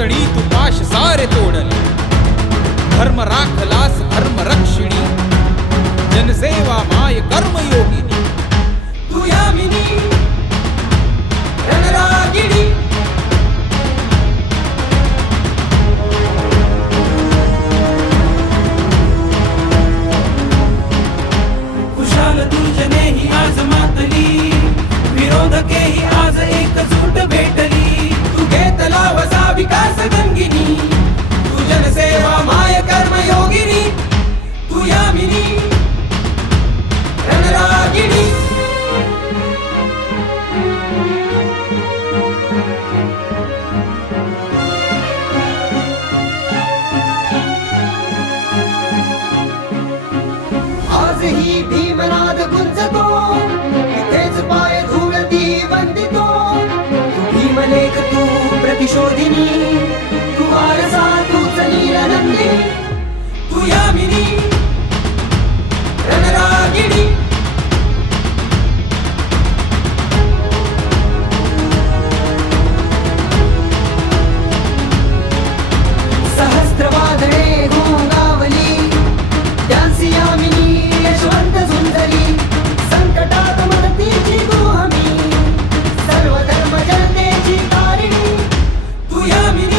अडचणी तू पाश सारे तोडले. धर्म राखलास धर्म रक्षिणी. जनसेवा माय कर्मयोगिनी. तू यामिनी रणरागिणी. कुशाल ही आज मातली. विरोधकेही ही भीमनाद गुंजतो. इथेच पाय धुळती वंदितो. तू भीमलेख तू प्रतिशोधिनी. ya